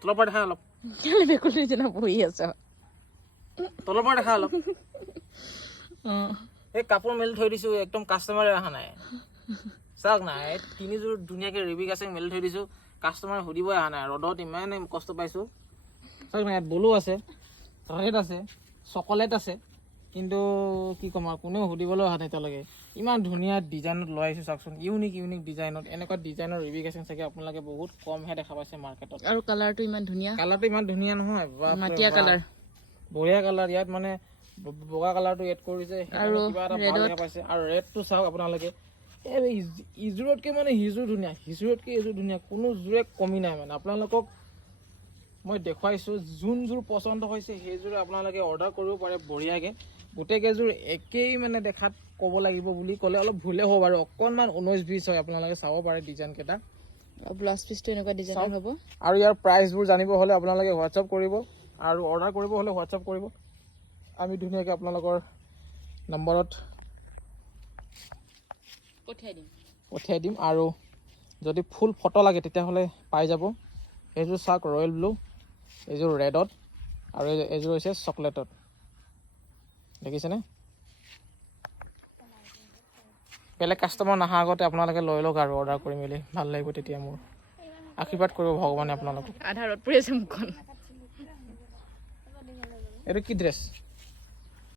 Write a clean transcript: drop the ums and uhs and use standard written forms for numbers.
তলৰ পৰা দেখা অলপ কেলে বেকুলি যেন বহি আছ তলৰ পৰা দেখা অলপ এই কাপোৰ মেলি থৈ দিছো একদম কাষ্টমাৰে অহা নাই চাওক না এই তিনিযোৰ ধুনীয়াকৈ ৰিবিক আছে মেলি থৈ দিছো কাষ্টমাৰে সুধিবই অহা নাই ৰ'দত ইমান কষ্ট পাইছো চাওক না ইয়াত বলো আছে ৰেড আছে চকলেট আছে কিন্তু কি ক'ম আৰু কোনেও সুধিবলৈ অহা নাই এতিয়ালৈকে ইমান ধুনীয়া ডিজাইনত লৈ আহিছোঁ চাওকচোন ইউনিক ডিজাইনত এনেকুৱা ডিজাইনৰ ৰিবিক আছে চাগে আপোনালোকে বহুত কমহে দেখা পাইছে মাৰ্কেটত আৰু কালাৰটো ইমান ধুনীয়া নহয় মাটিয়া কালাৰ বঢ়িয়া কালাৰ ইয়াত মানে বগা কালাৰটো এড কৰিছে আৰু কিবা এটা ভাল দেখা পাইছে আৰু ৰেডটো চাওক আপোনালোকে ইজোৰতকৈ মানে সিজোৰ ধুনীয়া সিজোৰতকৈ এইযোৰ ধুনীয়া কোনো জোৰে কমি নাই মানে আপোনালোকক মই দেখুৱাইছোঁ যোনযোৰ পচন্দ হৈছে সেইযোৰ আপোনালোকে অৰ্ডাৰ কৰিব পাৰে বঢ়িয়াকৈ গোটেইকেইযোৰ একেই মানে দেখাত ক'ব লাগিব বুলি ক'লে অলপ ভুলে হ'ব বাৰু অকণমান 19-20 হয় আপোনালোকে চাব পাৰে ডিজাইনকেইটা ব্লাউজ পিচটো এনেকুৱা ডিজাইনৰ হ'ব আৰু ইয়াৰ প্ৰাইচবোৰ জানিব হ'লে আপোনালোকে হোৱাটছআপ কৰিব আৰু অৰ্ডাৰ কৰিব হ'লে হোৱাটছআপ কৰিব আমি ধুনীয়াকৈ আপোনালোকৰ নম্বৰত পঠিয়াই দিম আৰু যদি ফুল ফটো লাগে তেতিয়াহ'লে পাই যাব এইযোৰ চাওক ৰয়েল ব্লু এইযোৰ ৰেডত আৰু এইযোৰ হৈছে চকলেটত দেখিছেনে বেলেগ কাষ্টমাৰ নাহা আগতে আপোনালোকে লৈ লওক আৰু অৰ্ডাৰ কৰি মেলি ভাল লাগিব তেতিয়া মোৰ আশীৰ্বাদ কৰিব ভগৱানে আপোনালোকক আধা ৰ'দ পৰি আছে মুখখন এইটো কি ড্ৰেছ